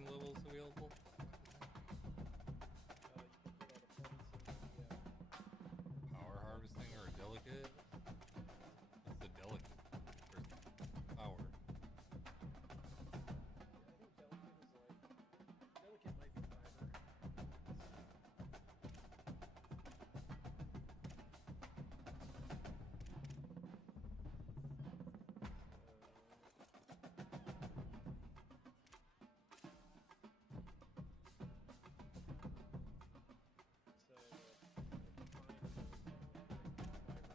harvesting levels available? You can get all the points in the Power harvesting or a delicate? What's the delicate? Or power? I think delicate is like delicate might be fiber. So the fine is on top,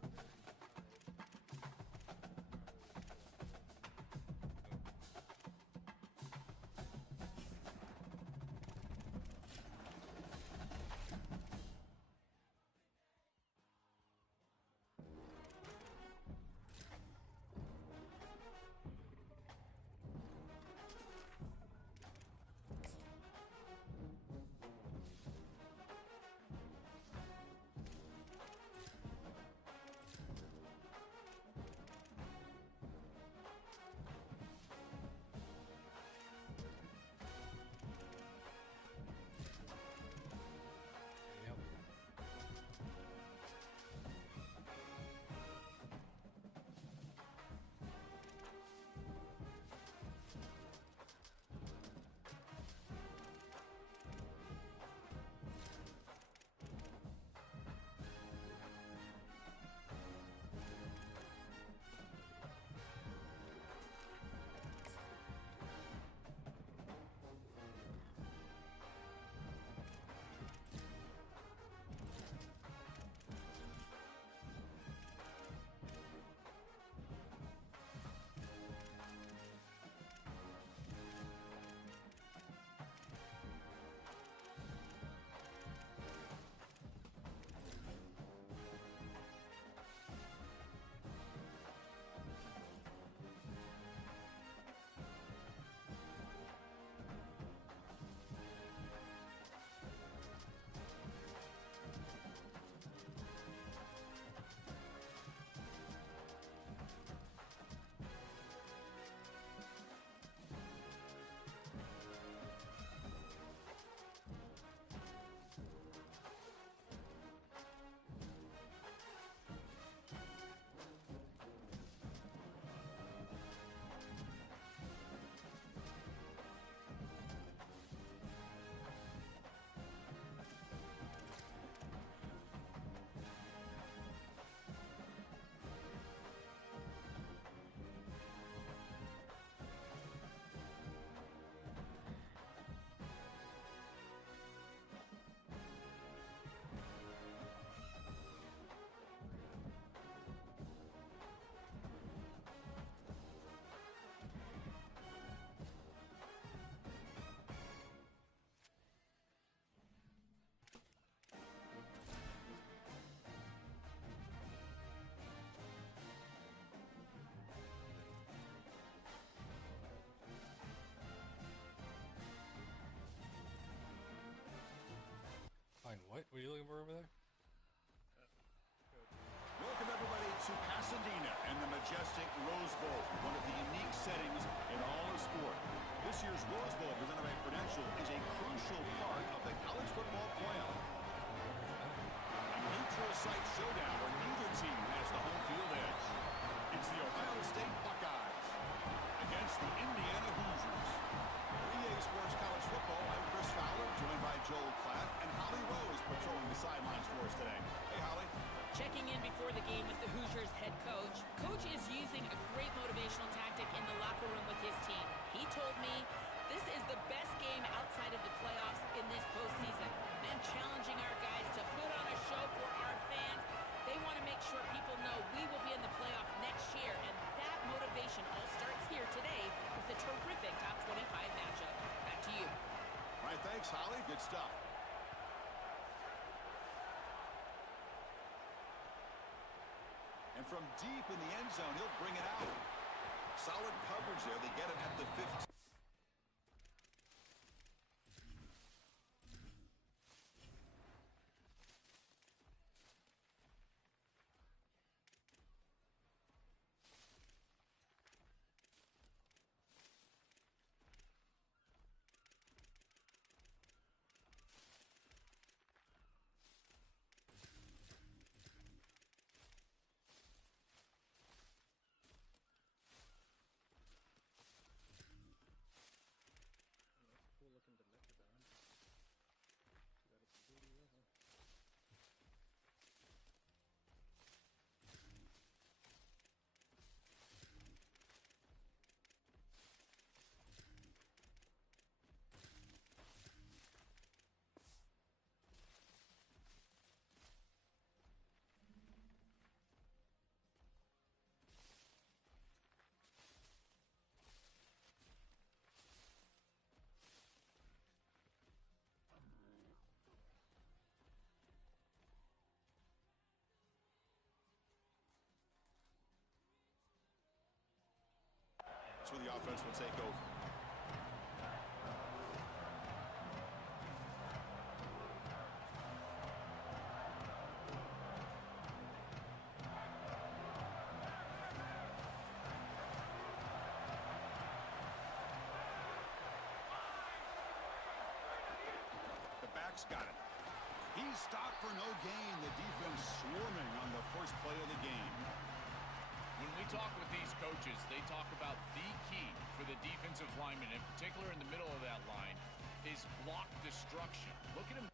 fiber very high. Yep. Fine, what? What are you looking for over there? Welcome everybody to Pasadena and the majestic Rose Bowl, one of the unique settings in all of sport. This year's Rose Bowl, presented by Prudential, is a crucial part of the college football playoff. A neutral site showdown where neither team has the home field edge. It's the Ohio State Buckeyes against the Indiana Hoosiers. For EA Sports College Football, I'm Chris Fowler, joined by Joel Klatt, and Holly Rose patrolling the sidelines for us today. Hey, Holly. Checking in before the game with the Hoosiers head coach. Coach is using a great motivational tactic in the locker room with his team. He told me this is the best game outside of the playoffs in this postseason. And challenging our guys to put on a show for our fans. They want to make sure people know we will be in the playoff next year. And that motivation all starts here today with a terrific top 25 matchup. Back to you. All right, thanks, Holly. Good stuff. And from deep in the end zone, he'll bring it out. Solid coverage there. They get it at the 15. That's where the offense will take over. The back's got it. He's stopped for no gain. The defense swarming on the first play of the game. When we talk with these coaches, they talk about the key for the defensive lineman, in particular in the middle of that line, is block destruction. Look at him.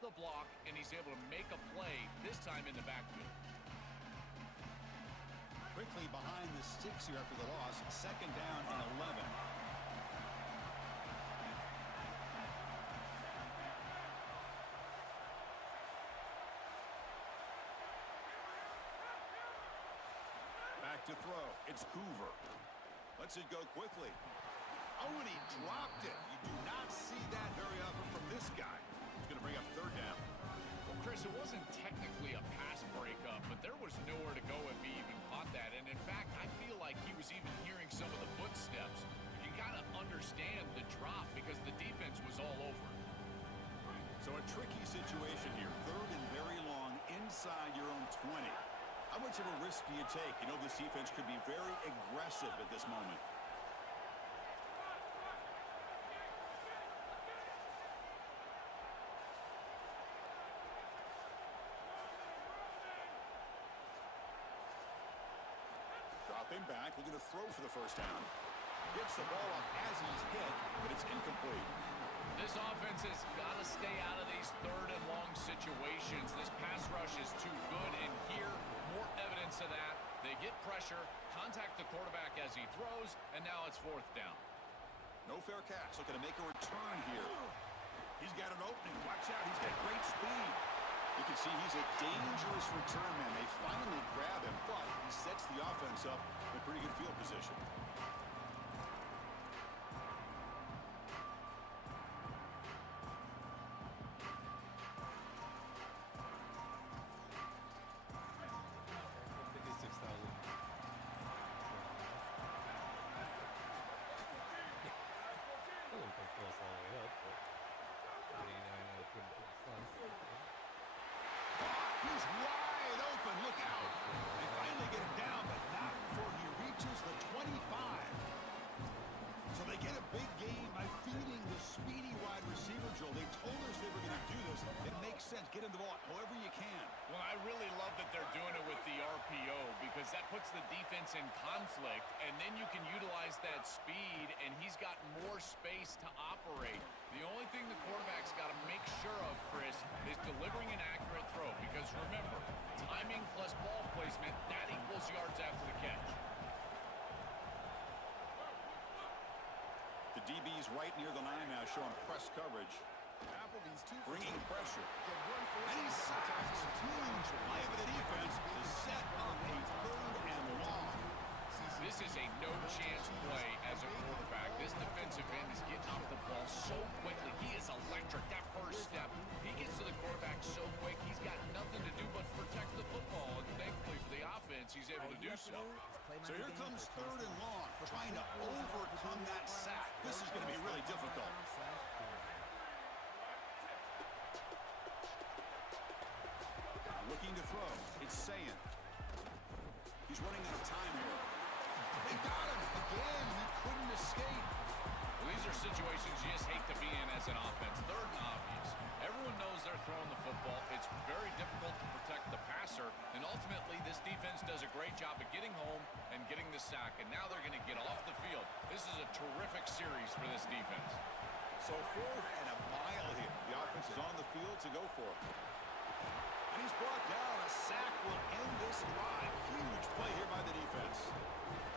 The block, and he's able to make a play, this time in the backfield. Quickly behind the sticks here after the loss. Second down and 11. Back to throw. It's Hoover. Lets it go quickly. Oh, and he dropped it. You do not see that very often from this guy. He's going to bring up third down. Well, Chris, it wasn't technically a pass breakup, but there was nowhere to go if he even caught that. And in fact, I feel like he was even hearing some of the footsteps. You got to understand the drop because the defense was all over. So a tricky situation here. Third and very long inside your own 20. How much of a risk do you take? You know this defense could be very aggressive at this moment. Dropping back, looking to throw for the first down. Gets the ball off as he's hit, but it's incomplete. This offense has got to stay out of these third and long situations. This pass rush is too good, and here, more evidence of that. They get pressure, contact the quarterback as he throws, and now it's fourth down. No fair catch. Looking to make a return here. He's got an opening. Watch out. He's got great speed. You can see he's a dangerous return man. They finally grab him, but he sets the offense up in pretty good field position. He's wide open. Look out. They finally get him down, but not before he reaches the 25. So they get a big gain by feeding the speedy wide receiver, Joel. They told us they were going to do this. It makes sense. Get him the ball however you can. Well, I really love that they're doing it with the RPO because that puts the defense in conflict, and then you can utilize that speed, and he's got more space to operate. The only thing the quarterback's got to make sure of, Chris, is delivering an accurate throw because, remember, timing plus ball placement, that equals yards after the catch. The DB's right near the line now, showing press coverage. Bringing pressure. And he's sacked. Huge play of the defense to set up a third and long. This is a no-chance play as a quarterback. This defensive end is getting off the ball so quickly. He is electric. That first step, he gets to the quarterback so quick, he's got nothing to do but protect the football. And thankfully for the offense, he's able to do so. So here comes third and long, trying to overcome that sack. This is going to be really difficult. Looking to throw. It's Sayan. He's running out of time here. They got him again. He couldn't escape. Well, these are situations you just hate to be in as an offense. Third and obvious. Everyone knows they're throwing the football. It's very difficult to protect the passer, and ultimately this defense does a great job of getting home and getting the sack, and now they're going to get off the field. This is a terrific series for this defense. So fourth and a mile here. The offense is on the field to go for it. And he's brought down. A sack will end this drive. Huge play here by the defense.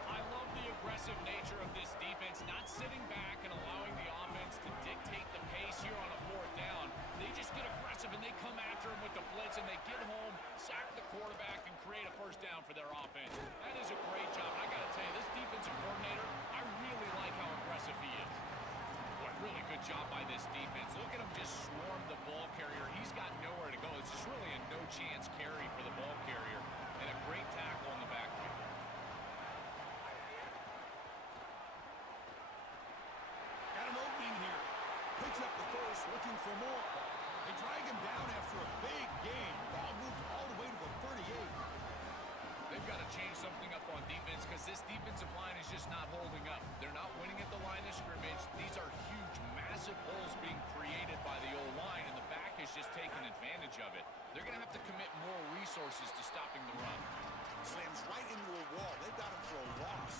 I love the aggressive nature of this defense, not sitting back and allowing the offense to dictate the pace here on a fourth down. They just get aggressive and they come after him with the blitz and they get home, sack the quarterback, and create a first down for their offense. That is a great job. And I got to tell you, this defensive coordinator, I really like how aggressive he is. Boy, really good job by this defense. Look at him just swarm the ball carrier. He's got nowhere to go. It's just really a no-chance carry for the ball carrier and a great tackle in the backfield. defense looking for more. They drag him down after a big game. Ball moved all the way to the 38. They've got to change something up on defense because this defensive line is just not holding up. They're not winning at the line of scrimmage. These are huge, massive holes being created by the O-line, and the back is just taking advantage of it. They're going to have to commit more resources to stopping the run. Slams right into a wall. They've got him for a loss.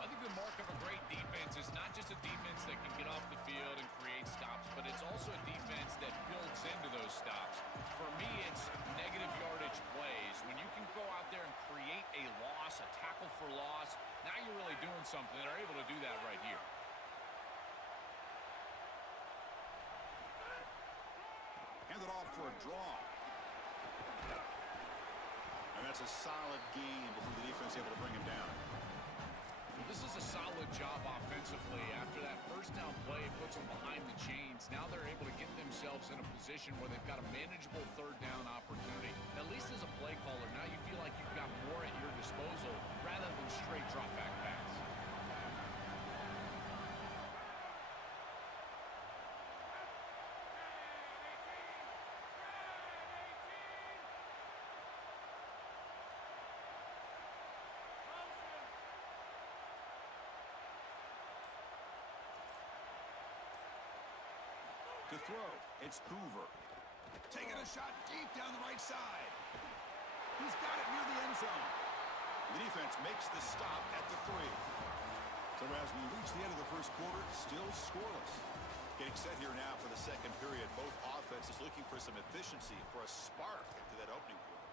I think the mark of a great defense is not just a defense that can get off the field and create stops, but it's also a defense that builds into those stops. For me, it's negative yardage plays. When you can go out there and create a loss, a tackle for loss, now you're really doing something. They're able to do that right here. Hand it off for a draw. And that's a solid game before the defense able to bring him down. This is a solid job offensively. After that first down play, it puts them behind the chains. Now they're able to get themselves in a position where they've got a manageable third down opportunity. At least as a play caller, now you feel like you've got more at your disposal rather than straight drop back pass. To throw, it's Hoover. Taking a shot deep down the right side. He's got it near the end zone. The defense makes the stop at the 3. So as we reach the end of the first quarter, still scoreless. Getting set here now for the second period. Both offenses looking for some efficiency, for a spark into that opening quarter.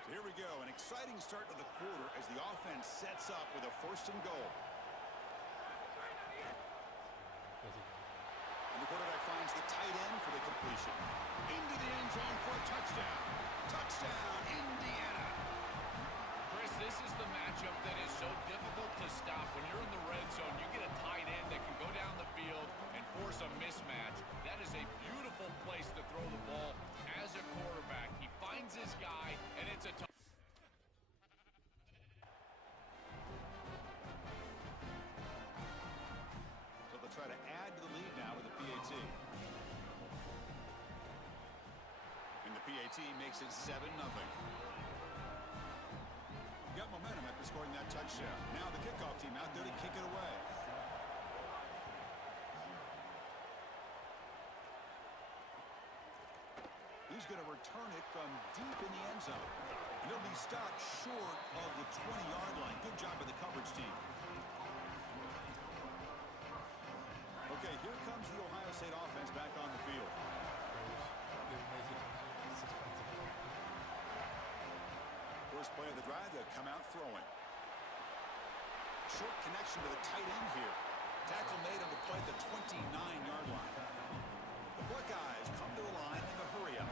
So here we go, an exciting start to the quarter as the offense sets up with a 1st and goal. And the quarterback finds the tight end for the completion. Into the end zone for a touchdown. Touchdown, Indiana. Chris, this is the matchup that is so difficult to stop. When you're in the red zone, you get a tight end that can go down the field and force a mismatch. That is a beautiful place to throw the ball as a quarterback. He finds his guy, and it's a touchdown. Try to add to the lead now with the PAT. And the PAT makes it 7-0. Got momentum after scoring that touchdown. Now the kickoff team out there to kick it away. He's going to return it from deep in the end zone. He'll be stopped short of the 20-yard line. Good job by the coverage team. Okay, here comes the Ohio State offense back on the field. First play of the drive, they'll come out throwing. Short connection to the tight end here. Tackle made on the play at the 29-yard line. The Buckeyes come to the line in a hurry up.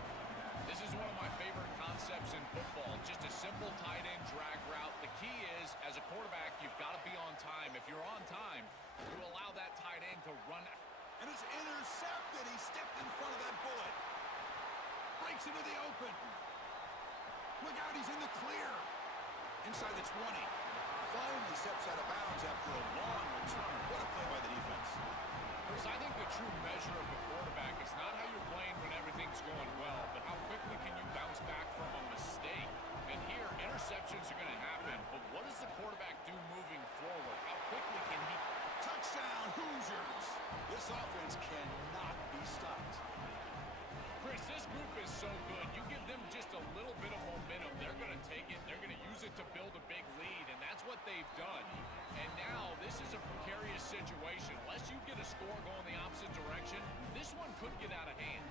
This is one of my favorite concepts in football. Just a simple tight end drag route. The key is, as a quarterback, you've got to be on time. If you're on time, you allow that tight end to run. And it's intercepted. He stepped in front of that bullet. Breaks into the open. Look out, he's in the clear. Inside the 20. Finally steps out of bounds after a long return. What a play by the defense. Chris, I think the true measure of a quarterback is not how you're playing when everything's going well, but how quickly can you bounce back from a mistake. And here, interceptions are going to happen, but what does the quarterback do moving forward? How quickly can he... Touchdown, Hoosiers! This offense cannot be stopped. Chris, this group is so good. You give them just a little bit of momentum, they're going to take it, they're going to use it to build a big lead, and that's what they've done. And now, this is a precarious situation. Unless you get a score going the opposite direction, this one could get out of hand.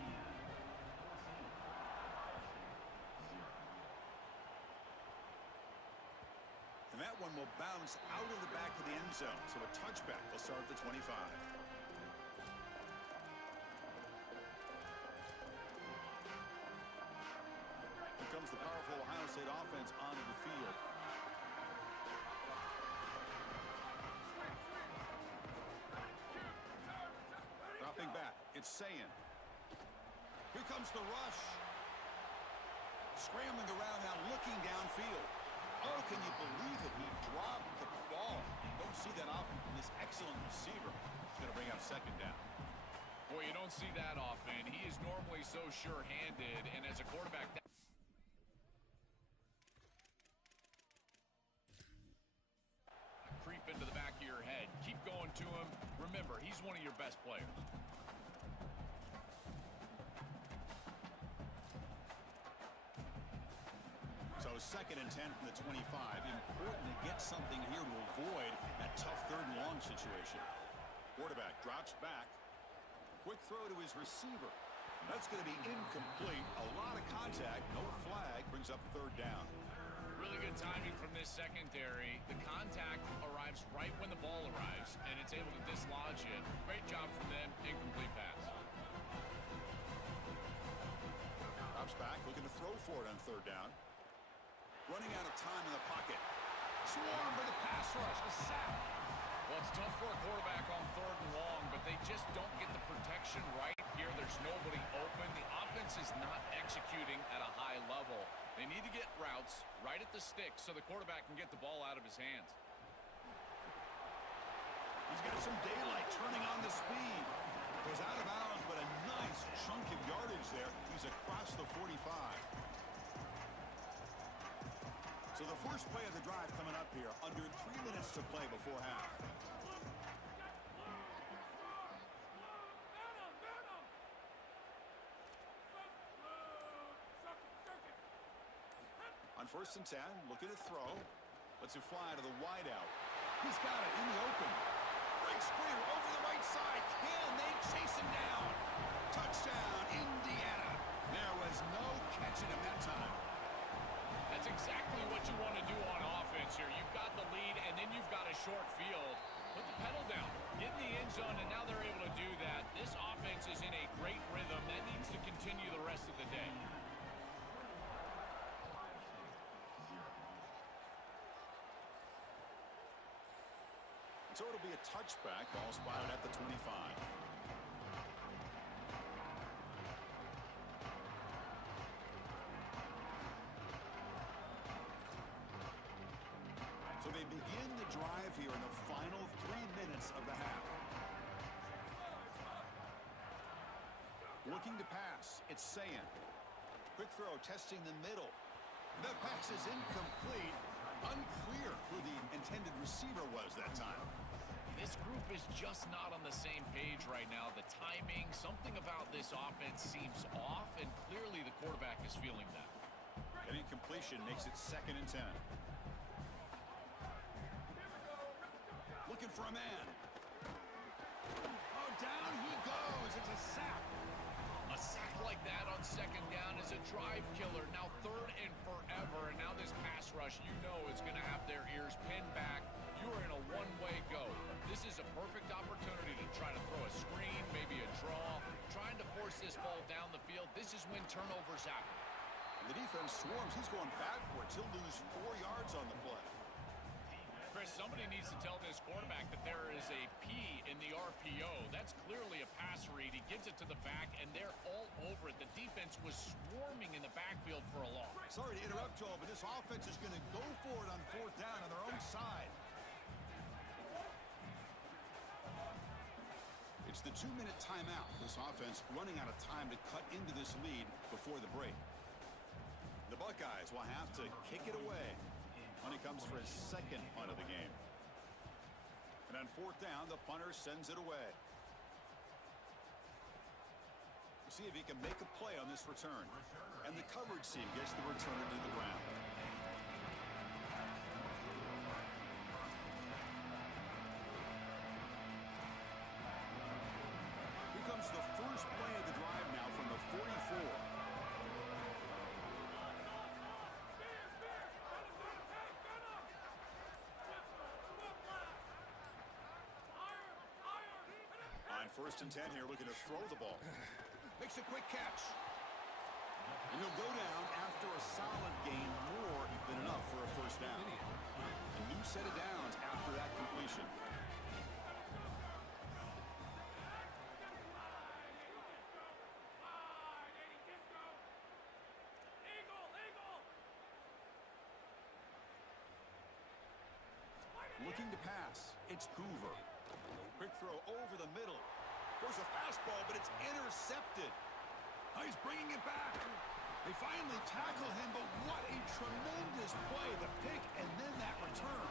And that one will bounce out of the back of the end zone. So a touchback will start at the 25. Here comes the powerful Ohio State offense onto the field. Dropping back, it's Sayin. Here comes the rush. Scrambling around now, looking downfield. Oh, can you believe it? He dropped the ball. Don't see that often from this excellent receiver. He's going to bring out 2nd down. Boy, you don't see that often. He is normally so sure-handed, and as a quarterback, creep into the back of your head. Keep going to him. Remember, he's one of your best players. So 2nd and 10 from the 25. Important to get something here to avoid that tough 3rd and long situation. Quarterback drops back. Quick throw to his receiver. That's going to be incomplete. A lot of contact. No flag. Brings up 3rd down. Really good timing from this secondary. The contact arrives right when the ball arrives, and it's able to dislodge it. Great job from them. Incomplete pass. Drops back. Looking to throw for it on 3rd down. Running out of time in the pocket. Swarm for the pass rush. A sack. Well, it's tough for a quarterback on 3rd and long, but they just don't get the protection right here. There's nobody open. The offense is not executing at a high level. They need to get routes right at the stick so the quarterback can get the ball out of his hands. He's got some daylight turning on the speed. Goes out of bounds, but a nice chunk of yardage there. He's across the 45. So the first play of the drive coming up here. Under 3 minutes to play before half. On 1st and 10, looking to throw. Lets it fly to the wideout. He's got it in the open. Breaks clear over the right side. Can they chase him down? Touchdown, Indiana. There was no catching him that time. That's exactly what you want to do on offense here. You've got the lead, and then you've got a short field. Put the pedal down. Get in the end zone, and now they're able to do that. This offense is in a great rhythm. That needs to continue the rest of the day. So it'll be a touchback. Ball spotted at the 25. So they begin the drive here in the final 3 minutes of the half. Looking to pass. It's Sayan. Quick throw testing the middle. The pass is incomplete. Unclear who the intended receiver was that time. This group is just not on the same page right now. The timing, something about this offense seems off, and clearly the quarterback is feeling that. An incompletion makes it 2nd and 10. Looking for a man. Oh, down he goes. It's a sack. A sack like that on 2nd down is a drive killer. Now 3rd and forever, and now this pass rush, you know, is going to have their ears pinned back. You're in a one-way go. This is a perfect opportunity to try to throw a screen, maybe a draw, trying to force this ball down the field. This is when turnovers happen. The defense swarms. He's going backwards. He'll lose 4 yards on the play. Chris, somebody needs to tell this quarterback that there is a P in the RPO. That's clearly a pass read. He gives it to the back, and they're all over it. The defense was swarming in the backfield for a loss. Sorry to interrupt, Joel, but this offense is going to go for it on 4th down on their own side. It's the 2-minute timeout. This offense running out of time to cut into this lead before the break. The Buckeyes will have to kick it away when he comes for his 2nd punt of the game. And on 4th down, the punter sends it away. We'll see if he can make a play on this return. And the coverage team gets the returner to the ground. Here comes the first play of the drive now from the 44. On 1st and 10 here, looking to throw the ball. Makes a quick catch. And he'll go down after a solid gain, more than enough for a 1st down. A new set of downs after that completion. Looking to pass. It's Hoover. Quick throw over the middle. Throws a fastball, but it's intercepted. Oh, he's bringing it back. They finally tackle him, but what a tremendous play. The pick and then that return.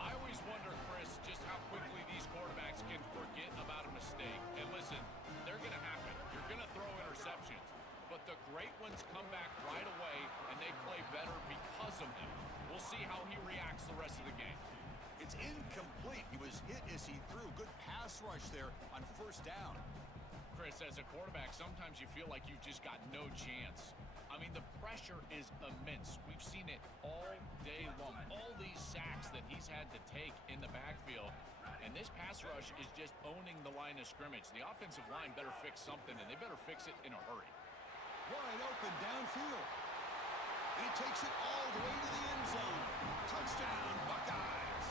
I always wonder, Chris, just how quickly these quarterbacks can forget about a mistake. And listen, they're going to happen. You're going to throw interceptions. But the great ones come back right away, and they play better because of them. We'll see how he reacts the rest of the game. It's incomplete. He was hit as he threw. Good pass rush there on first down. Chris, as a quarterback, sometimes you feel like you've just got no chance. I mean, the pressure is immense. We've seen it all day long. All these sacks that he's had to take in the backfield. And this pass rush is just owning the line of scrimmage. The offensive line better fix something, and they better fix it in a hurry. Wide open downfield. And he takes it all the way to the end zone. Touchdown, Buckeyes.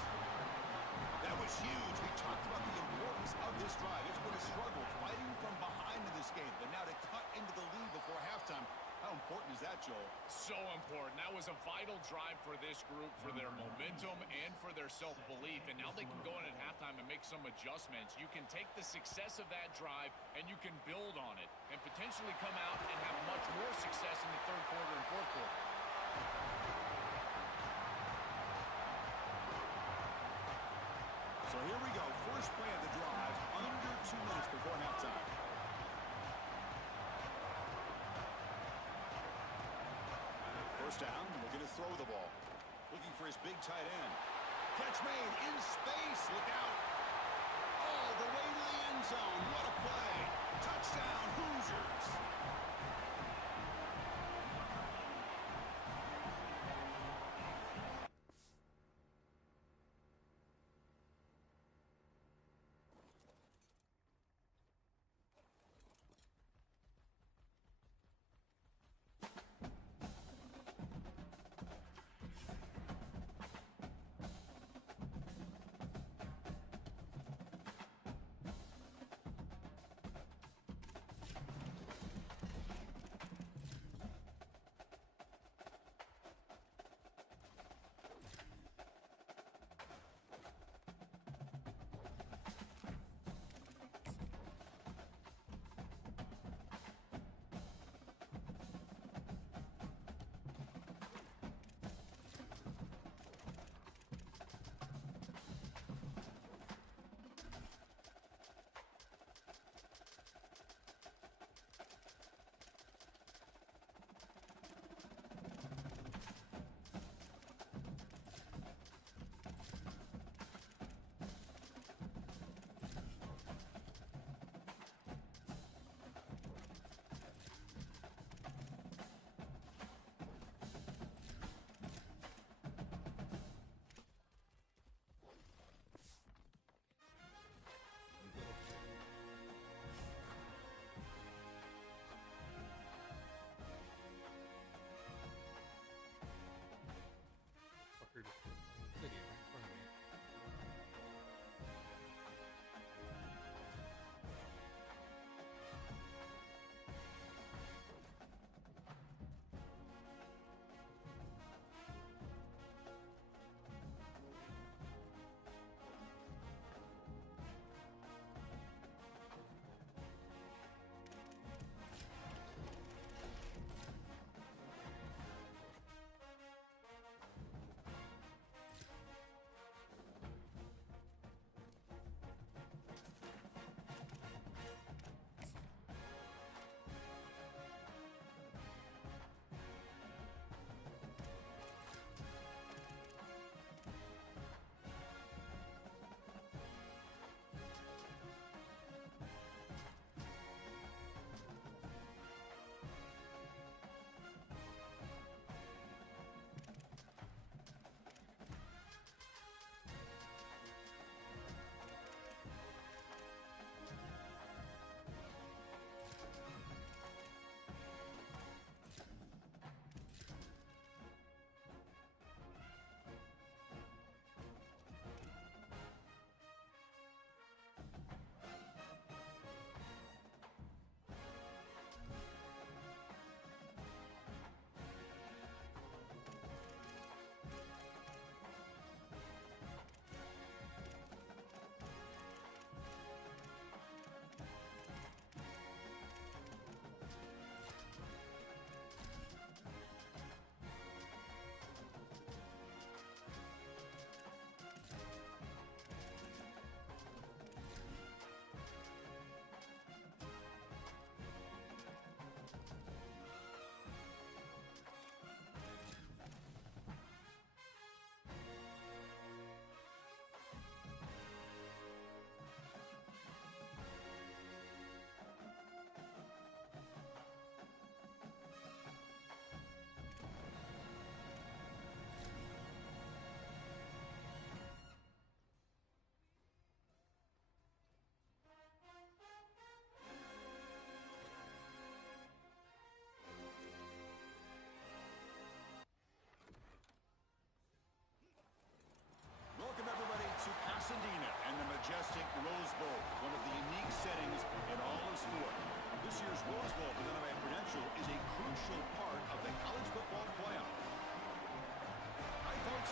That was huge. We talked about the importance of this drive. It's been a struggle fighting from behind in this game. But now to cut into the lead before halftime, how important is that, Joel? So important. That was a vital drive for this group, for their momentum and for their self-belief. And now they can go in at halftime and make some adjustments. You can take the success of that drive and you can build on it and potentially come out and have much more success in the third quarter and fourth quarter. So here we go. First play of the drive, under 2 minutes before halftime. First down, looking to throw the ball. Looking for his big tight end. Catch made in space. Look out. All the way to the end zone. What a play. Touchdown, Hoosiers.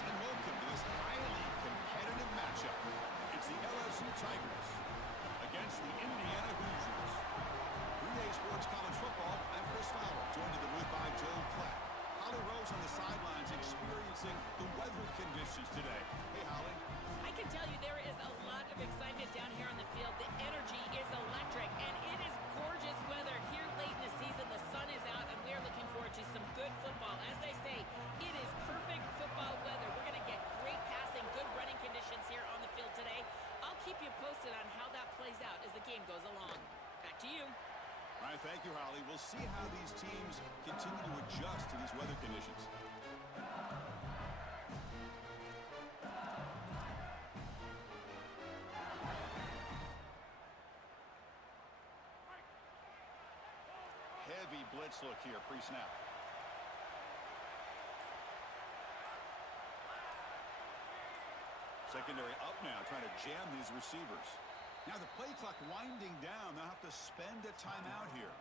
and welcome to this highly competitive matchup. It's the LSU Tigers against the Indiana Hoosiers. 3-Day Sports College Football, I'm Chris Fowler, joined in the booth by Joe Clapp. Holly Rose on the sidelines experiencing the weather conditions today. Hey, Holly. I can tell you there is a lot of excitement down here on the field. The energy is electric, and it is gorgeous weather here late in the season. The sun is out, and we are looking forward to some good football. As they say, it is perfect football weather. We're going to get great passing, good running conditions here on the field today. I'll keep you posted on how that plays out as the game goes along. Back to you. All right, thank you, Holly. We'll see how these teams continue to adjust to these weather conditions. Heavy blitz look here, pre-snap. Secondary up now, trying to jam these receivers. Now the play clock winding down. They'll have to spend a timeout here.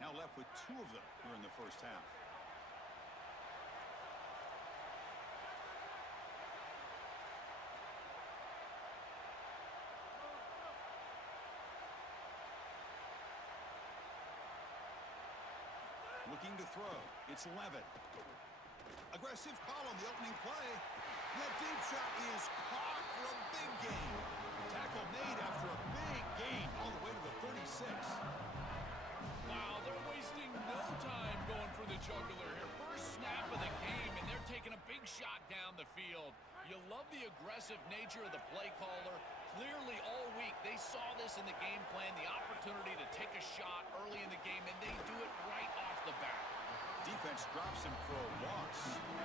Now left with 2 of them here in the first half. Looking to throw. It's Levin. Aggressive call on the opening play. That deep shot is caught for a big gain. Tackle made after a big gain all the way to the 36. Wow, they're wasting no time going for the jugular here. First snap of the game, and they're taking a big shot down the field. You love the aggressive nature of the play caller. Clearly all week they saw this in the game plan, the opportunity to take a shot early in the game, and they do it right off the bat. Defense drops him for a loss.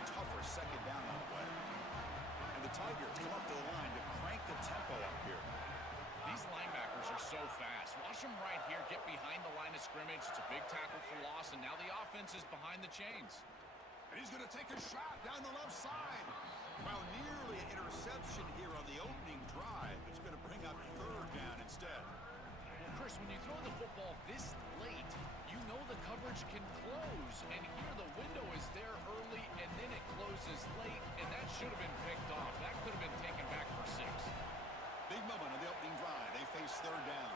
Tougher second down that way. And the Tigers come up to the line to crank the tempo up here. These linebackers are so fast. Watch them right here get behind the line of scrimmage. It's a big tackle for loss, and now the offense is behind the chains. And he's going to take a shot down the left side. Well, nearly an interception here on the opening drive. It's going to bring up 3rd down instead. Chris, when you throw the football this late, you know the coverage can close. And here the window is there early, and then it closes late, and that should have been picked off. That could have been taken back for 6. Big moment on the opening drive. They face 3rd down.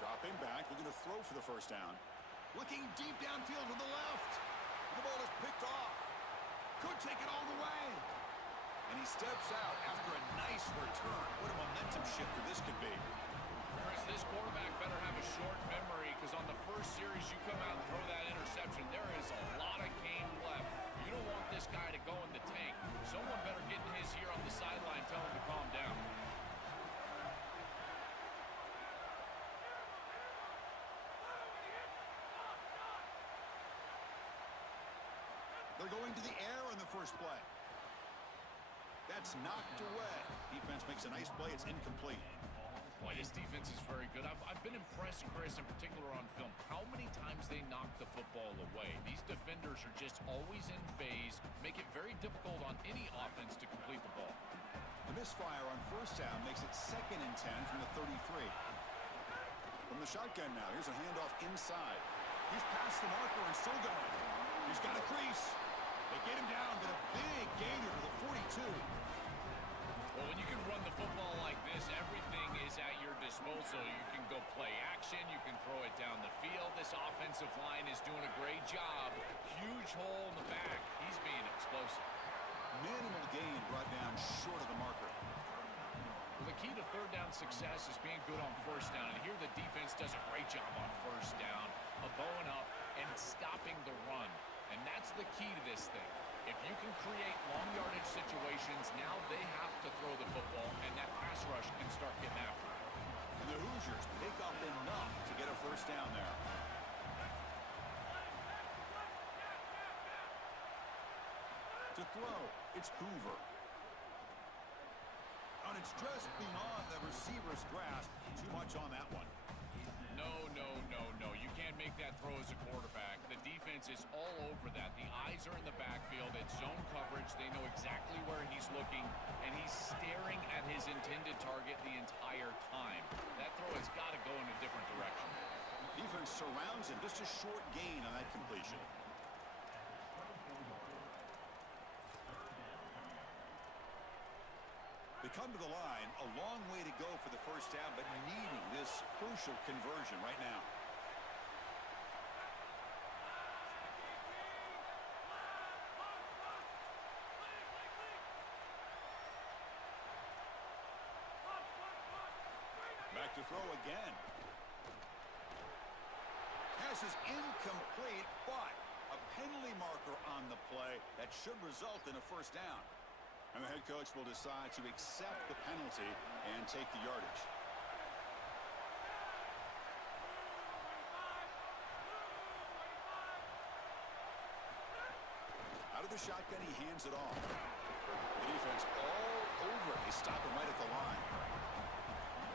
Dropping back, looking to throw for the first down. Looking deep downfield to the left. The ball is picked off. Could take it all the way. And he steps out after a nice return. What a momentum shifter this could be. Chris, this quarterback better have a short memory, because on the first series you come out and throw that interception, there is a lot of game left. You don't want this guy to go in the tank. Someone better get in his ear on the sideline, tell him to calm down. They're going to the air on the first play. That's knocked away. Defense makes a nice play. It's incomplete. Boy, this defense is very good. I've been impressed, Chris, in particular on film, how many times they knock the football away. These defenders are just always in phase, make it very difficult on any offense to complete the ball. The misfire on first down makes it 2nd and 10 from the 33. From the shotgun now, here's a handoff inside. He's past the marker and still going. He's got a crease. They get him down, but a big gainer to the 42. Well, when you can run the football like this, everything is at your disposal. You can go play action. You can throw it down the field. This offensive line is doing a great job. Huge hole in the back. He's being explosive. Minimal gain brought down short of the marker. Well, the key to 3rd down success is being good on first down. And here the defense does a great job on first down, bowing up and stopping the run. And that's the key to this thing. If you can create long yardage situations, now they have to throw the football, and that pass rush can start getting after it. And the Hoosiers pick up enough to get a first down there. To throw, it's Hoover. And it's just beyond the receiver's grasp. Too much on that one. No. You can't make that throw as a quarterback. The defense is all over that. The eyes are in the backfield. It's zone coverage. They know exactly where he's looking, and he he's staring at his intended target the entire time. That throw has got to go in a different direction. Defense surrounds him. Just a short gain on that completion. They come to the line, a long way to go for the first down, but needing this crucial conversion right now. Back to throw again. Pass is incomplete, but a penalty marker on the play that should result in a first down. And the head coach will decide to accept the penalty and take the yardage. Out of the shotgun, he hands it off. The defense all over. They stop him right at the line.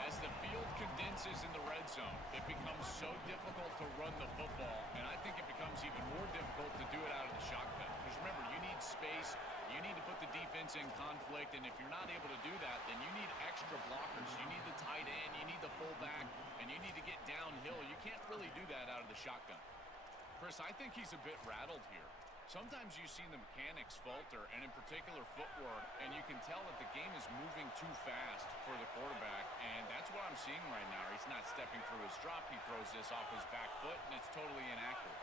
As the field condenses in the red zone, it becomes so difficult to run the football, and I think it becomes even more difficult to do it out of the shotgun. Because remember, you need space, you need to put the defense in conflict, and if you're not able to do that, then you need extra blockers. You need the tight end, you need the fullback, and you need to get downhill. You can't really do that out of the shotgun. Chris, I think he's a bit rattled here. Sometimes you see the mechanics falter, and in particular footwork, and you can tell that the game is moving too fast for the quarterback, and that's what I'm seeing right now. He's not stepping through his drop. He throws this off his back foot, and it's totally inaccurate.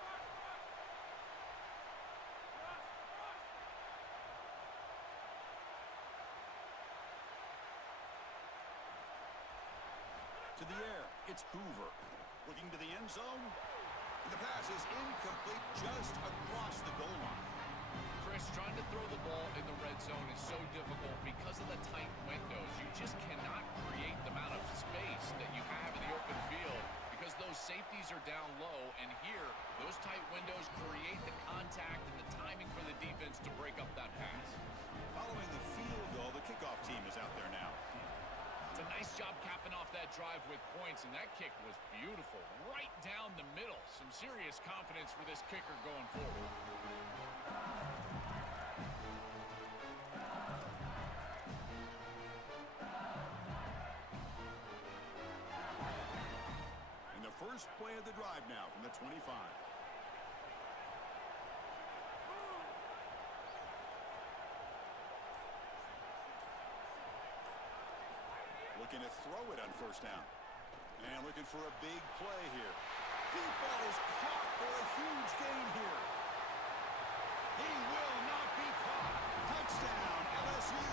To the air, it's Hoover. Looking to the end zone. The pass is incomplete just across the goal line. Chris, trying to throw the ball in the red zone is so difficult because of the tight windows. You just cannot create the amount of space that you have in the open field because those safeties are down low, and here, those tight windows create the contact and the timing for the defense to break up that pass. Following the field goal, the kickoff team is out there now. It's a nice job capping off that drive with points, and that kick was beautiful. Right down the middle. Some serious confidence for this kicker going forward. And the first play of the drive now from the 25. Looking to throw it on first down. And looking for a big play here. Deep ball is caught for a huge gain here. He will not be caught. Touchdown, LSU.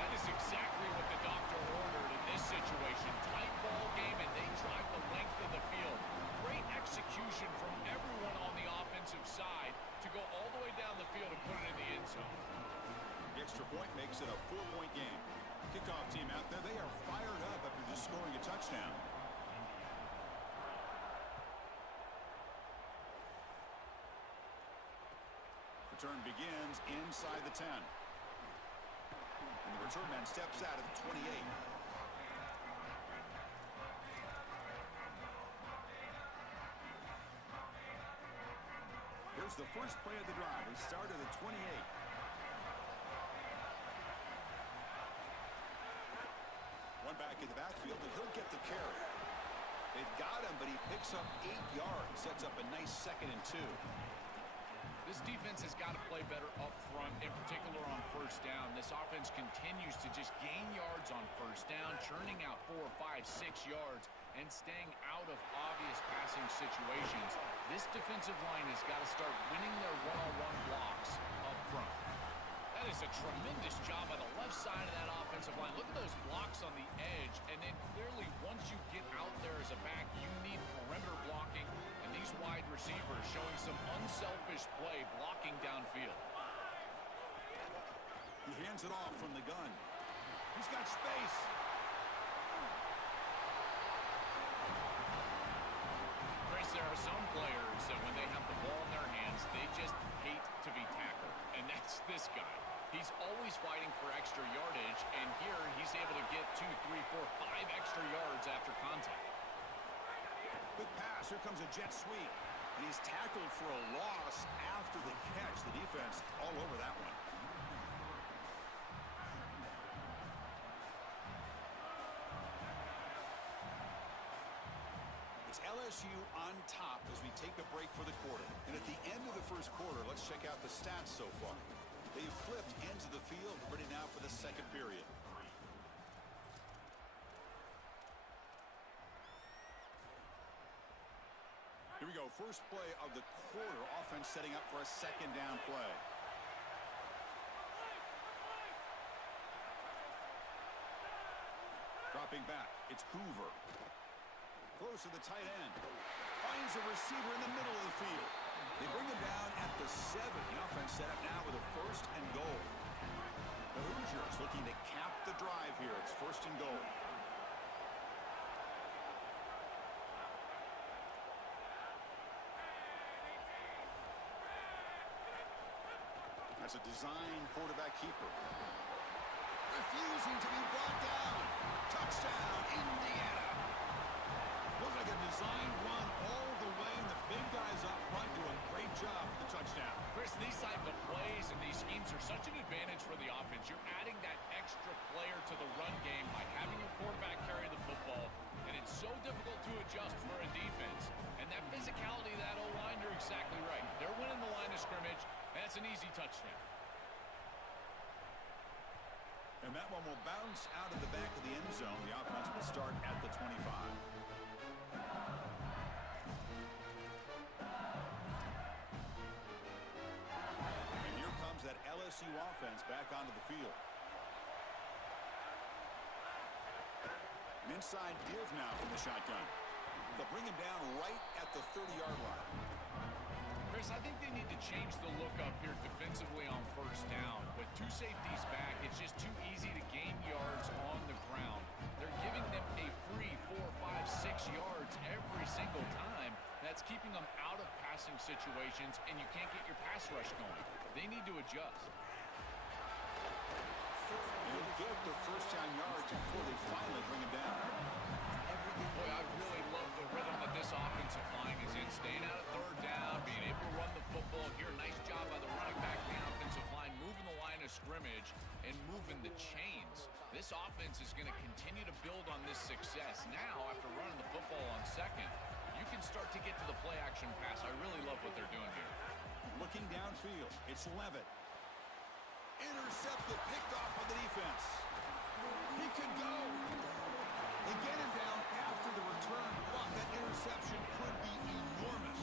That is exactly what the doctor ordered in this situation. Tight ball game, and they drive the length of the field. Great execution from everyone on the offensive side to go all the way down the field and put it in the end zone. The extra point makes it a 4-point game. Kickoff team out there, they are fired up after just scoring a touchdown. Return begins inside the 10. And the return man steps out at the 28. Here's the first play of the drive. They start at the 28. One back in the backfield, and he'll get the carry. They've got him, but he picks up 8 yards. Sets up a nice 2nd and 2. This defense has got to play better up front, in particular on first down. This offense continues to just gain yards on first down, churning out 4, 5, 6 yards, and staying out of obvious passing situations. This defensive line has got to start winning their one-on-one blocks up front. That is a tremendous job on the left side of that offensive line. Look at those blocks on the edge. And then clearly once you get out there as a back, you need perimeter blocking. And these wide receivers showing some unselfish play blocking downfield. He hands it off from the gun. He's got space. Chris, there are some players that when they have the ball in their hands, they just hate to be tackled. And that's this guy. He's always fighting for extra yardage, and here he's able to get 2, 3, 4, 5 extra yards after contact. Good pass. Here comes a jet sweep. And he's tackled for a loss after the catch. The defense all over that one. LSU on top as we take a break for the quarter. And at the end of the first quarter, let's check out the stats so far. They've flipped ends of the field, ready now for the second period. Here we go, first play of the quarter. Offense setting up for a second down play. Dropping back, it's Hoover. Close to the tight end. Finds a receiver in the middle of the field. They bring him down at the 7. The offense set up now with a first and goal. The Hoosiers looking to cap the drive here. It's first and goal. That's a design quarterback keeper. Refusing to be brought down. Touchdown, Indiana. Looks like a design run all the way, and the big guys up front do a great job for the touchdown. Chris, these type of plays and these schemes are such an advantage for the offense. You're adding that extra player to the run game by having your quarterback carry the football, and it's so difficult to adjust for a defense. And that physicality of that O-line, you're exactly right. They're winning the line of scrimmage, and that's an easy touchdown. And that one will bounce out of the back of the end zone. The offense will start at the 25. And here comes that LSU offense back onto the field. An inside give now from the shotgun. They'll bring him down right at the 30-yard line. Chris, I think they need to change the look up here defensively on first down. With two safeties back, it's just too easy to gain yards on the ground. They're giving them a free 4, 5, 6 yards every single time. That's keeping them out of passing situations, and you can't get your pass rush going. They need to adjust. You'll get the first down yards before they finally bring him down. Boy, I really love the rhythm that this offensive line is in. Staying out of third down, being able to run the football here. Nice job by the running back and the offensive line, moving the line of scrimmage and moving the chains. This offense is going to continue to build on this success. Now, after running the football on second, you can start to get to the play-action pass. I really love what they're doing here. Looking downfield, it's Levitt. Intercepted, picked off by the defense. He could go. They get him down after the return block. That interception could be enormous.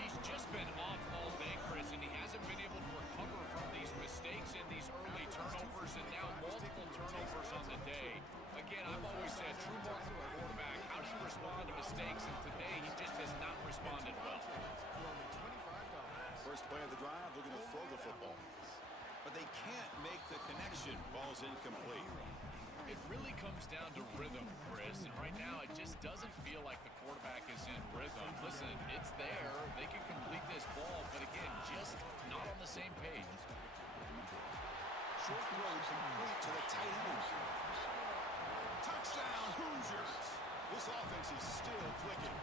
He's just been off all day, Chris, and he hasn't been able to recover from these mistakes and these early turnovers, and now multiple turnovers on the day. Again, I've always said, true mark of a quarterback, how do you respond to mistakes? And today, he just has not responded well. First play of the drive, looking to throw the football. But they can't make the connection. Ball's incomplete. It really comes down to rhythm, Chris, and right now it just doesn't feel like the quarterback is in rhythm. Listen, it's there. They can complete this ball, but again, just not on the same page. Short road complete to the tight end. Touchdown, Hoosiers. This offense is still clicking.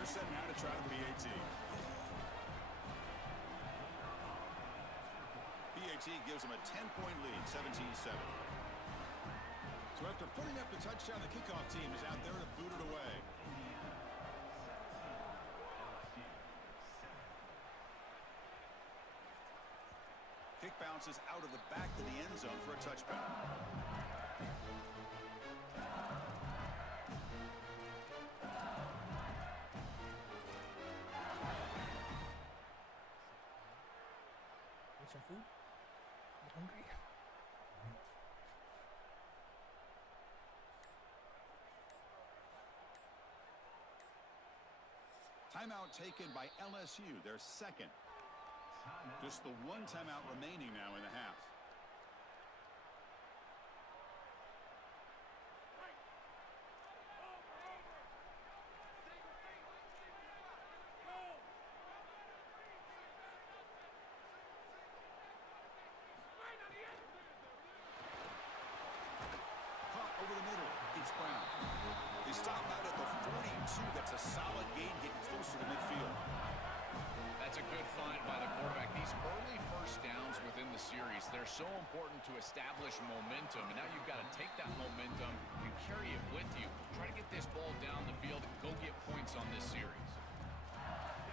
They're setting out to try the PAT. PAT gives them a 10-point lead, 17-7. So after putting up the touchdown, the kickoff team is out there to boot it away. Kick bounces out of the back of the end zone for a touchback. Want some food? You hungry? Timeout taken by LSU, their second. Just the one timeout remaining now in the half. Caught over the middle, it's Brown. They stop out at the 42. That's a solid gain, getting closer to midfield. That That's a good find by the quarterback. These early first downs within the series, they're so important to establish momentum. And now you've got to take that momentum and carry it with you. Try to get this ball down the field and go get points on this series.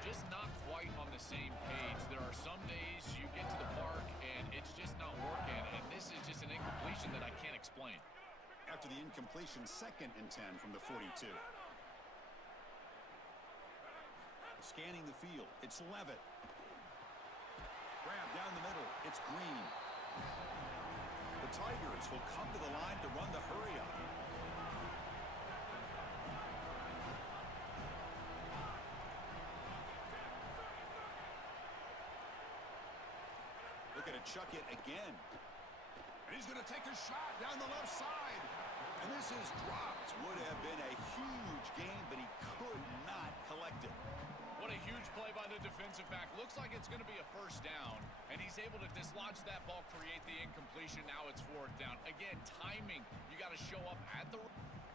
Just not quite on the same page. There are some days you get to the park and it's just not working. And this is just an incompletion that I can't explain. After the incompletion, 2nd and 10 from the 42. Scanning the field, it's Levitt. Grab down the middle, it's Green. The Tigers will come to the line to run the hurry up. Look at it, chuck it again. And he's going to take a shot down the left side. And this is dropped. Would have been a huge gain, but he could not collect it. What a huge play by the defensive back. Looks like it's going to be a first down, and he's able to dislodge that ball, create the incompletion. Now it's 4th down. Again, timing. You got to show up at the...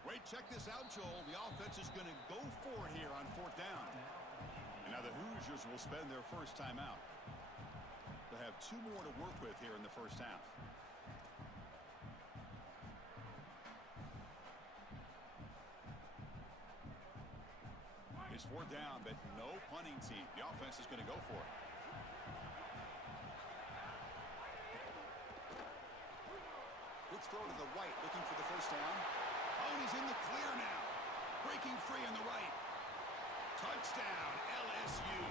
Wait, check this out, Joel. The offense is going to go for it here on 4th down. And now the Hoosiers will spend their first timeout. They'll have 2 more to work with here in the first half. It's 4th down, but no punting team. The offense is going to go for it. Quick throw to the right, looking for the first down. Oh, and he's in the clear now. Breaking free on the right. Touchdown, LSU.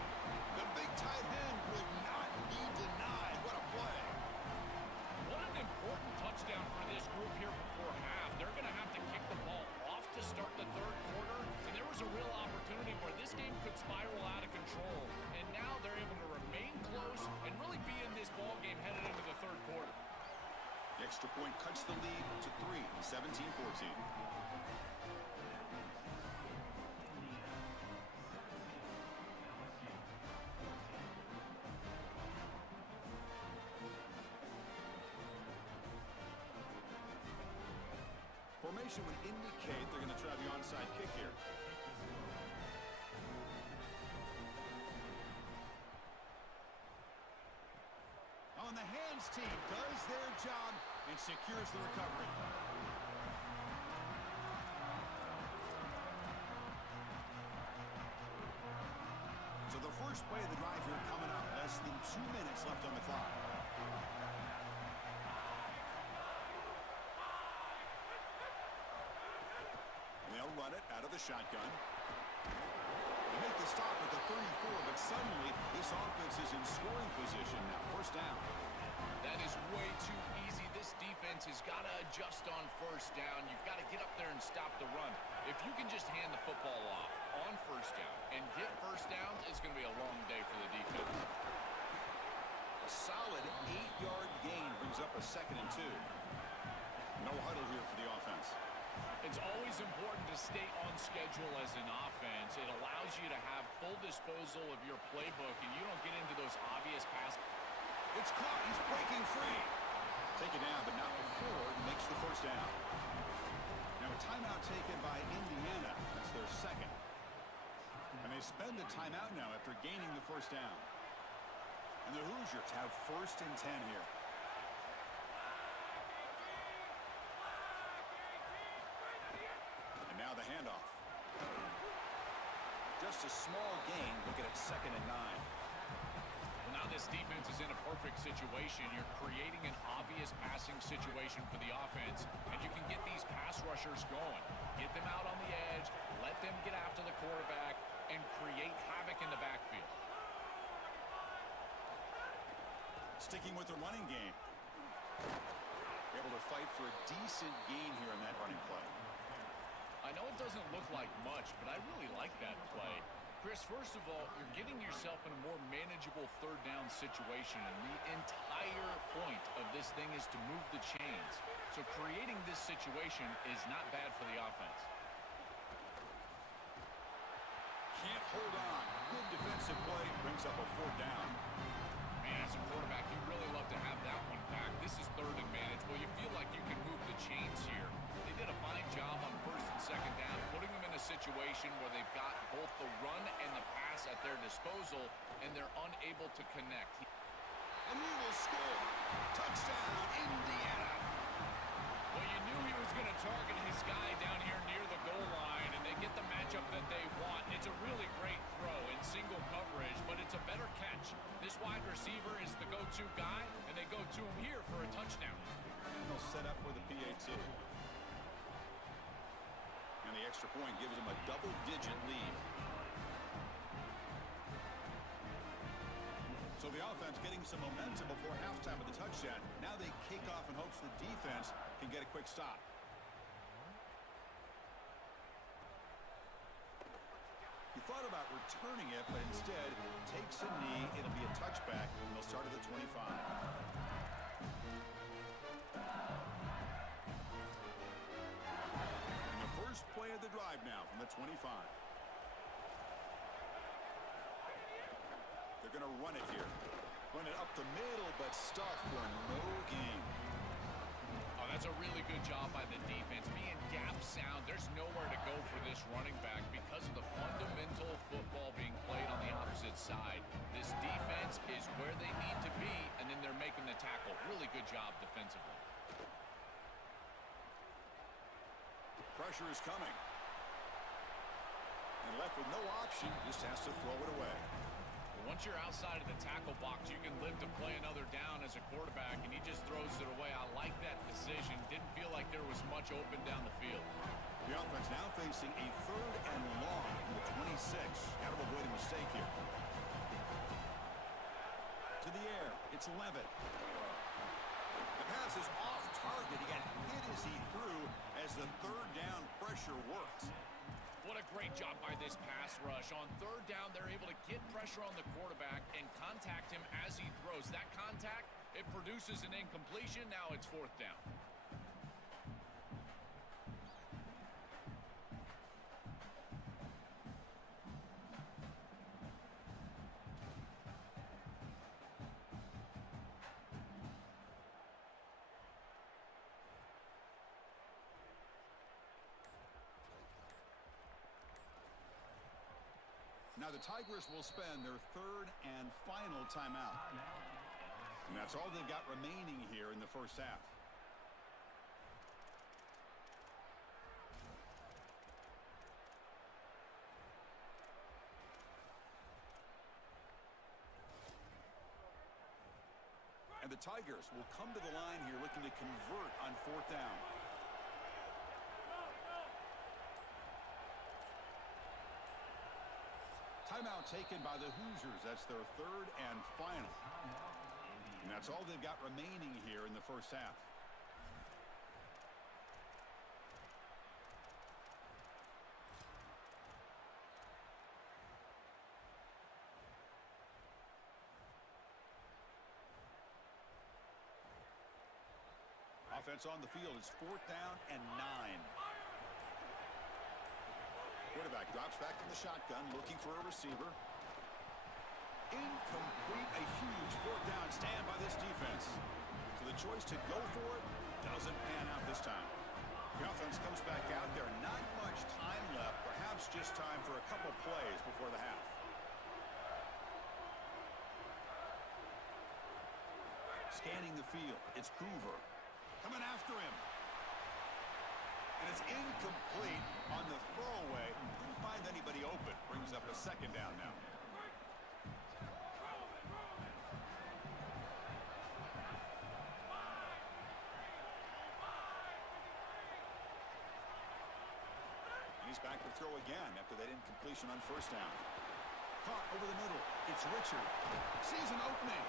The big tight end would not be denied. What a play. What an important touchdown for this group here before half. They're going to have to kick the ball off to start the 3rd quarter, and there was a real opportunity where this game could spiral out of control. And now they're able to remain close and really be in this ball game headed into the 3rd quarter. The extra point cuts the lead to 3, 17-14. Formation would indicate they're going to try the onside kick here. On the hands team does their job and secures the recovery. So the first play of the drive here coming up. Less than 2 minutes left on the clock. They'll run it out of the shotgun. They make the stop at the 34, but suddenly this offense is in scoring position now. First down. That is way too easy. This defense has got to adjust on first down. You've got to get up there and stop the run. If you can just hand the football off on first down and get first downs, it's going to be a long day for the defense. A solid 8-yard gain brings up a 2nd and 2. No huddle here for the offense. It's always important to stay on schedule as an offense. It allows you to have full disposal of your playbook, and you don't get into those obvious passes. It's caught. He's breaking free. Take it down, but not before he makes the first down. Now a timeout taken by Indiana. That's their 2nd. And they spend a timeout now after gaining the first down. And the Hoosiers have 1st and 10 here. And now the handoff. Just a small gain. Look at it, 2nd and 9. Well, now this defense is in a perfect situation. You're creating an obvious passing situation for the offense, and you can get these pass rushers going. Get them out on the edge, let them get after the quarterback, and create havoc in the backfield. Sticking with the running game. Able to fight for a decent gain here in that running play. I know it doesn't look like much, but I really like that play. Chris, first of all, you're getting yourself in a more manageable 3rd down situation, and the entire point of this thing is to move the chains. So creating this situation is not bad for the offense. Can't hold on. Good defensive play. Brings up a 4th down. Man, as a quarterback, you really love to have that one back. This is 3rd and manageable. You feel like you can move the chains here. They did a fine job on 1st and 2nd down, putting them in a situation where they've got both the run and the pass pass at their disposal, and they're unable to connect. And he will score. Touchdown, Indiana. Well, you knew he was going to target his guy down here near the goal line, and they get the matchup that they want. It's a really great throw in single coverage, but it's a better catch. This wide receiver is the go-to guy, and they go to him here for a touchdown. And they'll set up for the PAT. And the extra point gives them a double-digit lead. So the offense getting some momentum before halftime with the touchdown. Now they kick off in hopes the defense can get a quick stop. He thought about returning it, but instead takes a knee. It'll be a touchback, and they'll start at the 25. And the first play of the drive now from the 25. They're going to run it here. Run it up the middle, but stuffed for no gain. Oh, that's a really good job by the defense. Being gap sound, there's nowhere to go for this running back because of the fundamental football being played on the opposite side. This defense is where they need to be, and then they're making the tackle. Really good job defensively. Pressure is coming. And left with no option, just has to throw it away. Once you're outside of the tackle box, you can live to play another down as a quarterback, and he just throws it away. I like that decision. Didn't feel like there was much open down the field. The offense now facing a 3rd and long from the 26. Got to avoid a mistake here. To the air, it's Levitt. The pass is off target. He got hit as he threw as the 3rd down pressure worked. What a great job by this pass rush. On 3rd down, they're able to get pressure on the quarterback and contact him as he throws. That contact, it produces an incompletion. Now it's 4th down. Now the Tigers will spend their 3rd and final timeout. And that's all they've got remaining here in the first half. And the Tigers will come to the line here looking to convert on 4th down. Timeout taken by the Hoosiers. That's their 3rd and final. And that's all they've got remaining here in the first half. Offense on the field is 4th down and 9. Quarterback drops back from the shotgun, looking for a receiver. Incomplete, a huge 4th down stand by this defense. So the choice to go for it doesn't pan out this time. The offense comes back out there. Not much time left, perhaps just time for a couple plays before the half. Scanning the field, it's Hoover. Coming after him. And it's incomplete on the throwaway. Couldn't find anybody open. Brings up a 2nd down now. And he's back to throw again after that incompletion on 1st down. Caught over the middle. It's Richard. Sees an opening.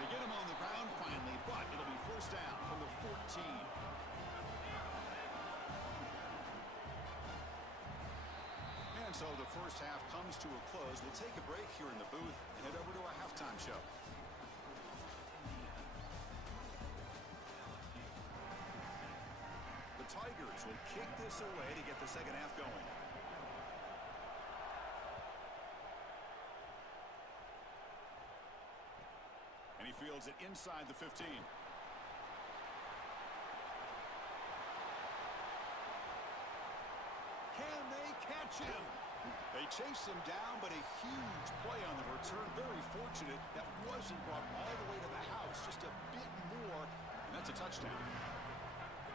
They get him on the ground finally, but it'll be 1st down from the 14. And so the first half comes to a close. We'll take a break here in the booth and head over to our halftime show. The Tigers will kick this away to get the second half going. And he fields it inside the 15. Can they catch him? They They chased him down, but a huge play on the return. Very fortunate that wasn't brought all the way to the house. Just a bit more, and that's a touchdown.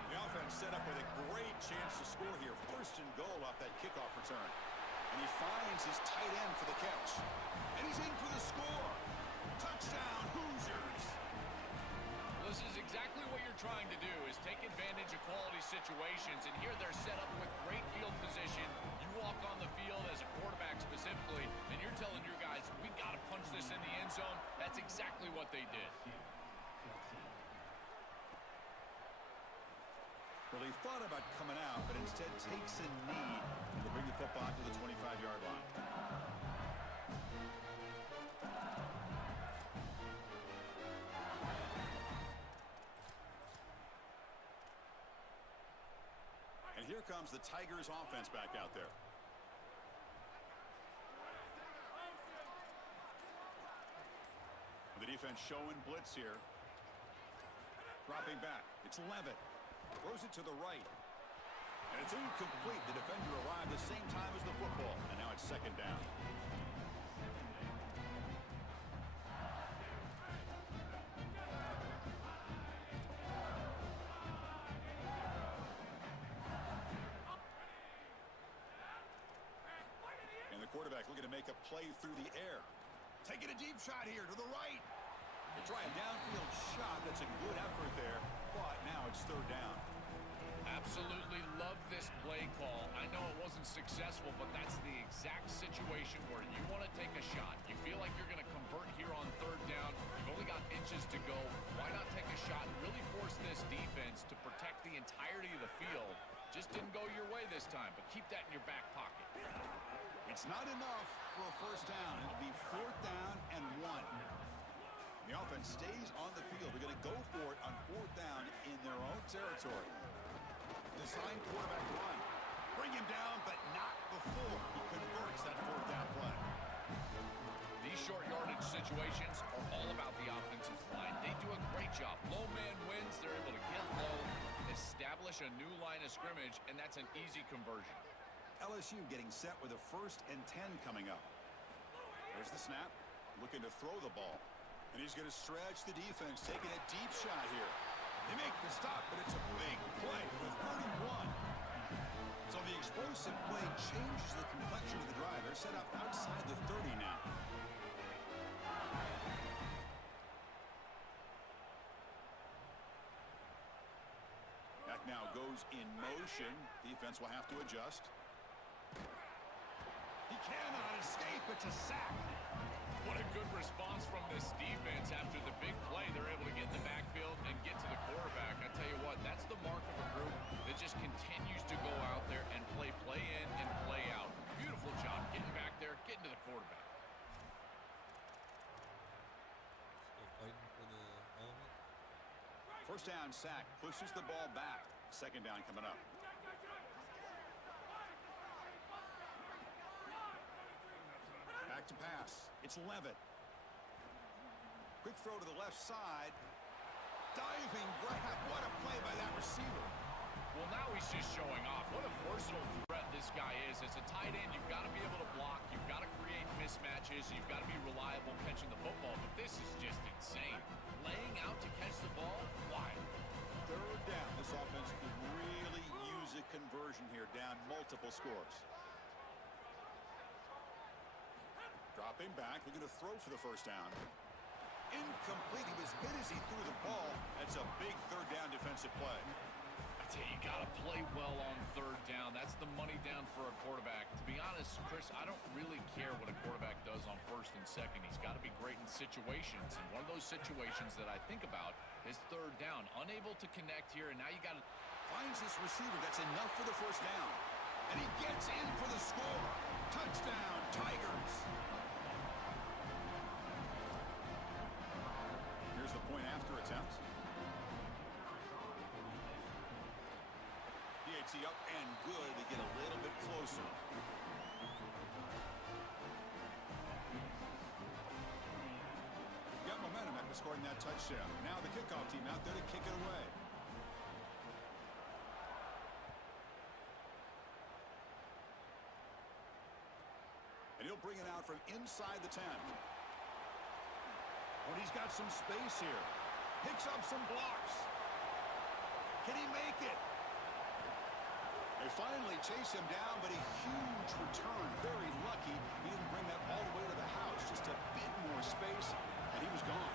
The offense set up with a great chance to score here. First and goal off that kickoff return. And he finds his tight end for the catch. And he's in for the score. Touchdown, Hoosiers. This is exactly what you're trying to do, is take advantage of quality situations. And here they're set up with great field position. You walk on the field as a quarterback specifically, and you're telling your guys, we got to punch this in the end zone. That's exactly what they did. Well, he thought about coming out, but instead takes a knee to bring the football to the 25-yard line. And here comes the Tigers offense back out there. The defense showing blitz here. Dropping back. It's Levitt. Throws it to the right. And it's incomplete. The defender arrived the same time as the football. And now it's second down. And the quarterback looking to make a play through the air. Taking a deep shot here to the right. They try a downfield shot. That's a good effort there. But now it's third down. Absolutely love this play call. I know it wasn't successful, but that's the exact situation where you want to take a shot. You feel like you're going to convert here on third down. You've only got inches to go. Why not take a shot and really force this defense to protect the entirety of the field? Just didn't go your way this time, but keep that in your back pocket. It's not enough for a first down. It'll be fourth down and 1. The offense stays on the field. They're going to go for it on fourth down in their own territory. Design quarterback run. Bring him down, but not before he converts that fourth down play. These short yardage situations are all about the offensive line. They do a great job. Low man wins. They're able to get low, establish a new line of scrimmage, and that's an easy conversion. LSU getting set with a 1st and 10 coming up. There's the snap. Looking to throw the ball. And he's going to stretch the defense, taking a deep shot here. They make the stop, but it's a big play with 31. So the explosive play changes the complexion of the drive. They're set up outside the 30 now. Back now goes in motion. Defense will have to adjust. He cannot escape. It's a sack. What a good response from this defense after the big play. They're able to get in the backfield and get to the quarterback. I tell you what, that's the mark of a group that just continues to go out there and play in and play out. Beautiful job getting back there, getting to the quarterback. Still fighting for the element. First down sack, pushes the ball back. Second down coming up. Back to pass. It's Levitt. Quick throw to the left side. Diving grab. What a play by that receiver. Well, now he's just showing off. What a versatile threat this guy is. As a tight end, you've got to be able to block. You've got to create mismatches. You've got to be reliable catching the football. But this is just insane. Laying out to catch the ball, wild. Third down. This offense could really use a conversion here, down multiple scores. Dropping back, looking to throw for the first down. Incomplete. He was hit as he threw the ball. That's a big third down defensive play. I tell you, you got to play well on third down. That's the money down for a quarterback. To be honest, Chris, I don't really care what a quarterback does on first and second. He's got to be great in situations. And one of those situations that I think about is third down. Unable to connect here, and now you got to... Finds this receiver. That's enough for the first down. And he gets in for the score. Touchdown, Tigers. Here's the point after attempt. PAT up and good. They get a little bit closer. Got momentum after scoring that touchdown. Now the kickoff team out there to kick it away. he'll bring it out from inside the 10. But he's got some space here. Picks up some blocks. Can he make it? They finally chase him down, but a huge return. Very lucky he didn't bring that all the way to the house. Just a bit more space, and he was gone.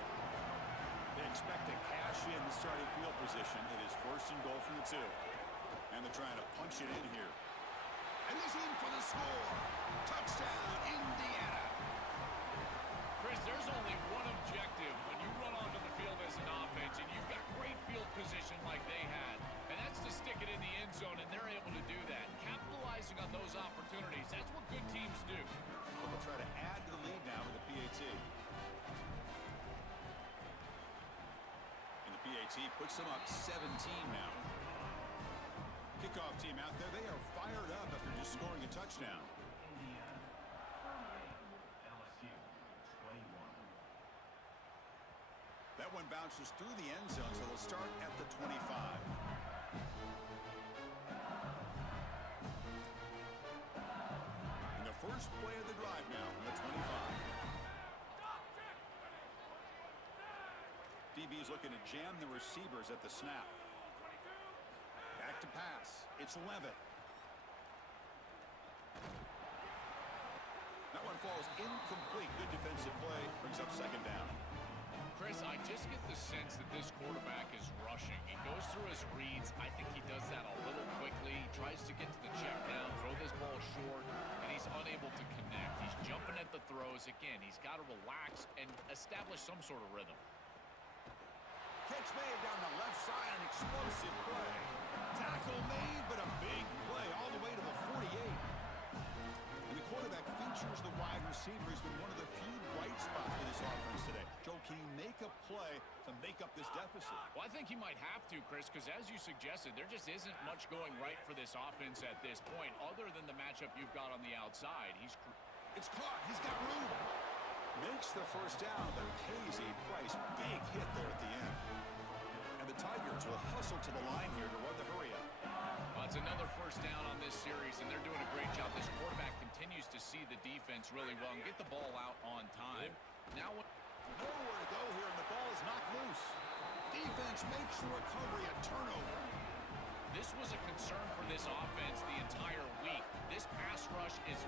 They expect to cash in the starting field position. It is first and goal from the 2. And they're trying to punch it in here. And he's in for the score. Touchdown, Indiana. Chris, there's only one objective when you run onto the field as an offense and you've got great field position like they had, and that's to stick it in the end zone, and they're able to do that. Capitalizing on those opportunities, that's what good teams do. Well, they'll try to add to the lead now with the PAT. And the PAT puts them up 17 now. Kickoff team out there, they are fired up after just scoring a touchdown. That one bounces through the end zone, so they'll start at the 25. And the first play of the drive now from the 25. DB's looking to jam the receivers at the snap. Back to pass. It's Levitt. That one falls incomplete. Good defensive play. Brings up second down. Chris, I just get the sense that this quarterback is rushing. He goes through his reads. I think he does that a little quickly. He tries to get to the check down, throw this ball short, and he's unable to connect. He's jumping at the throws. Again, he's got to relax and establish some sort of rhythm. Catch made down the left side, an explosive play. Tackle made, but a big play all the way to the 48. And the quarterback features the wide receiver. He's been one of the few bright spots for this offense today. Joe, can he make a play to make up this deficit? Well, I think he might have to, Chris, because as you suggested, there just isn't much going right for this offense at this point, other than the matchup you've got on the outside. It's caught. He's got room. Makes the first down, but pays a price. Big hit there at the end. And the Tigers will hustle to the line here to run the hurry up. Well, it's another first down on this series, and they're doing a great job. This quarterback continues to see the defense really well and get the ball out on time. Now, nowhere to go here, and the ball is knocked loose. Defense makes the recovery, a turnover. This was a concern for this offense the entire week. This pass rush is